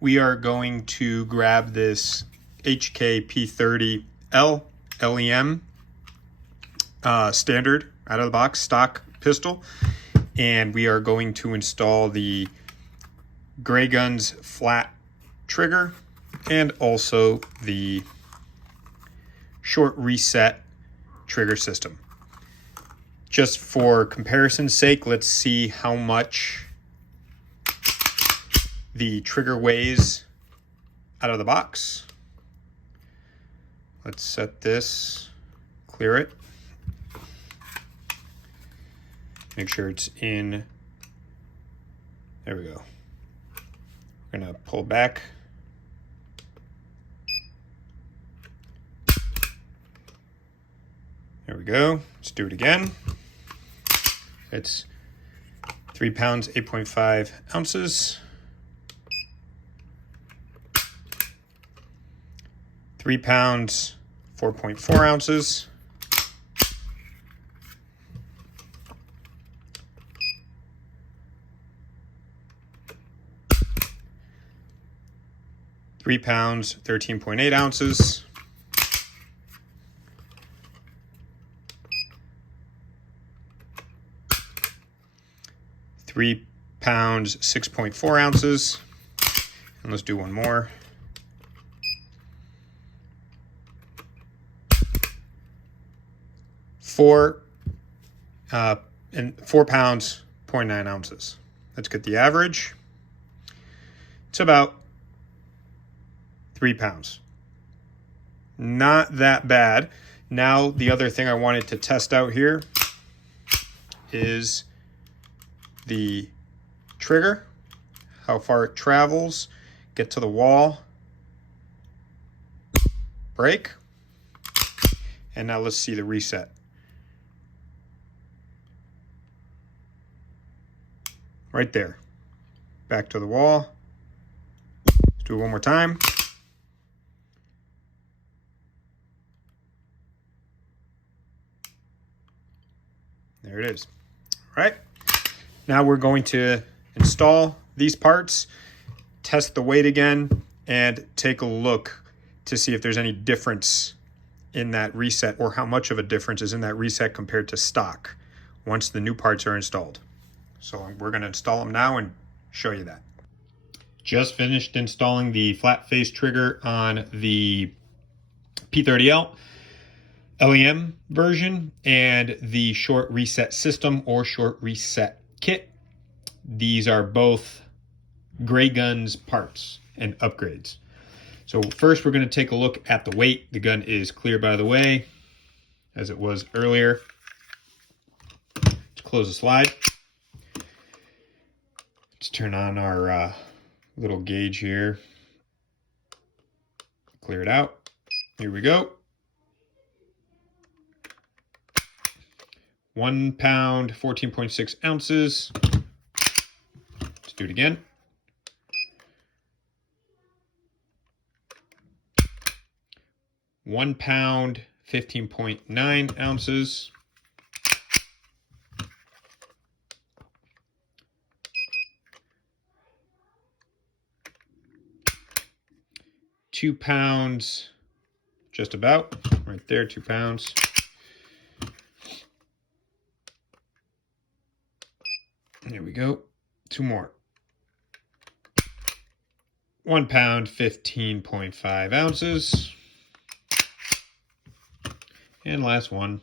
we are going to grab this H&K P30 LEM standard out of the box stock pistol, and we are going to install the Grayguns flat trigger and also the short reset trigger system. Just for comparison's sake, let's see how much the trigger weighs out of the box. Let's set this, clear it. Make sure it's in. There we go. We're gonna pull back. There we go. Let's do it again. It's 3 pounds, 8.5 ounces. 3 pounds, 4.4 ounces. £3 pounds, 13.8 ounces. £3 pounds, 6.4 ounces. And let's do one more. 4 pounds, 0.9 ounces. Let's get the average. It's about 3 pounds. Not that bad. Now, the other thing I wanted to test out here is the trigger, how far it travels, get to the wall, break, and now let's see the reset. Right there. Back to the wall. Let's do it one more time. There it is. All right. Now we're going to install these parts, test the weight again, and take a look to see if there's any difference in that reset or how much of a difference is in that reset compared to stock once the new parts are installed. So we're going to install them now and show you that. Just finished installing the flat face trigger on the P30 LEM version and the short reset system or short reset kit. These are both Grayguns parts and upgrades. So first we're going to take a look at the weight. The gun is clear, by the way, as it was earlier. Let's close the slide. Let's turn on our little gauge here. Clear it out. Here we go. 1 pound, 14.6 ounces. Let's do it again. 1 pound, 15.9 ounces. 2 pounds, just about, right there, 2 pounds. There we go, 2 more. 1 pound, 15.5 ounces. And last one.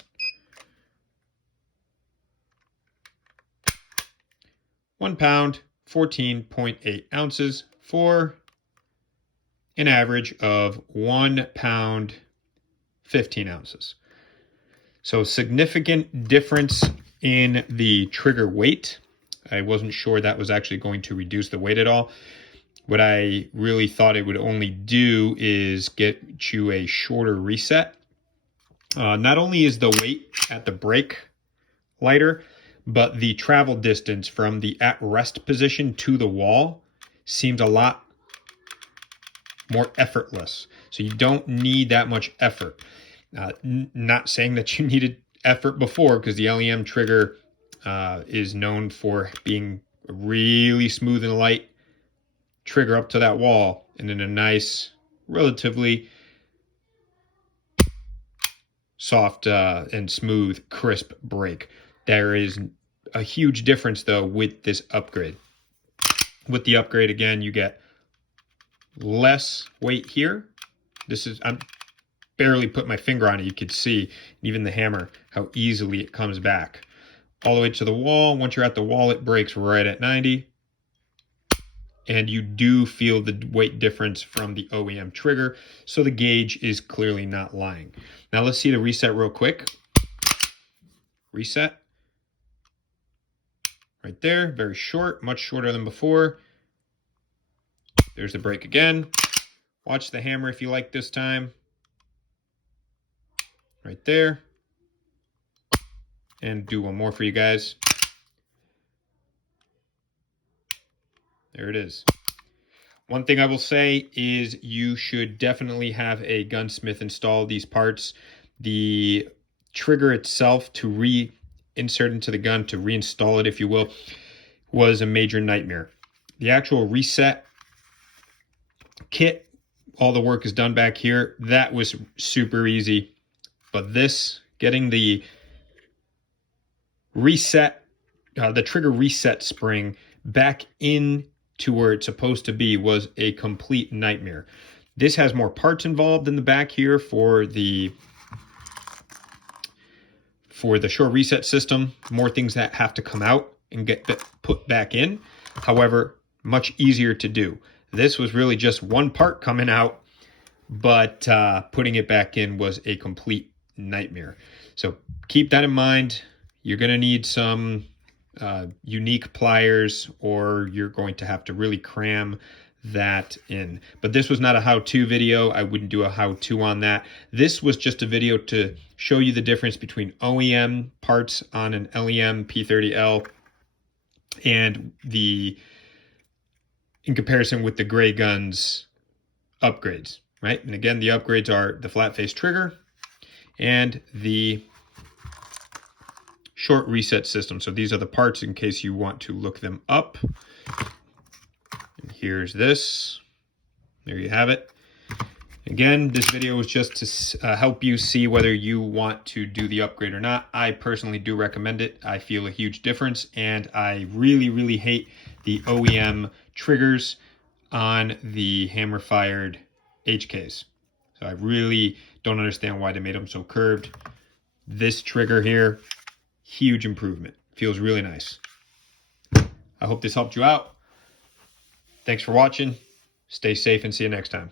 1 pound, 14.8 ounces for an average of 1 pound, 15 ounces. So significant difference in the trigger weight. I wasn't sure that was actually going to reduce the weight at all. What I really thought it would only do is get you a shorter reset. Not only is the weight at the break lighter, but the travel distance from the at-rest position to the wall seems a lot more effortless. So you don't need that much effort. Not saying that you needed effort before, because the LEM trigger is known for being really smooth and light trigger up to that wall and in a nice, relatively soft and smooth, crisp break. There is a huge difference though with this upgrade. With the upgrade, again, you get less weight here. I'm barely put my finger on it. You could see, even the hammer, how easily it comes back. All the way to the wall. Once you're at the wall, it breaks right at 90. And you do feel the weight difference from the OEM trigger, so the gauge is clearly not lying. Now let's see the reset real quick. Reset. Right there, very short, much shorter than before. There's the break again. Watch the hammer if you like this time. Right there. And do one more for you guys. There it is. One thing I will say is you should definitely have a gunsmith install these parts. The trigger itself to reinsert into the gun, to reinstall it, if you will, was a major nightmare. The actual reset kit, all the work is done back here. That was super easy. But this, getting the reset, the trigger reset spring back in to where it's supposed to be, was a complete nightmare. This has more parts involved in the back here for the short reset system, more things that have to come out and get put back in. However, much easier to do. This was really just one part coming out, but putting it back in was a complete nightmare. So keep that in mind. You're going to need some unique pliers, or you're going to have to really cram that in. But this was not a how-to video. I wouldn't do a how-to on that. This was just a video to show you the difference between OEM parts on an LEM P30L and in comparison with the Grayguns upgrades, right? And again, the upgrades are the flat face trigger and the short reset system. So these are the parts in case you want to look them up. And here's this. There you have it. Again, this video was just to help you see whether you want to do the upgrade or not. I personally do recommend it. I feel a huge difference, and I really, really hate the OEM triggers on the hammer-fired HKs. So I really don't understand why they made them so curved. This trigger here, huge improvement. Feels really nice. I hope this helped you out. Thanks for watching. Stay safe and see you next time.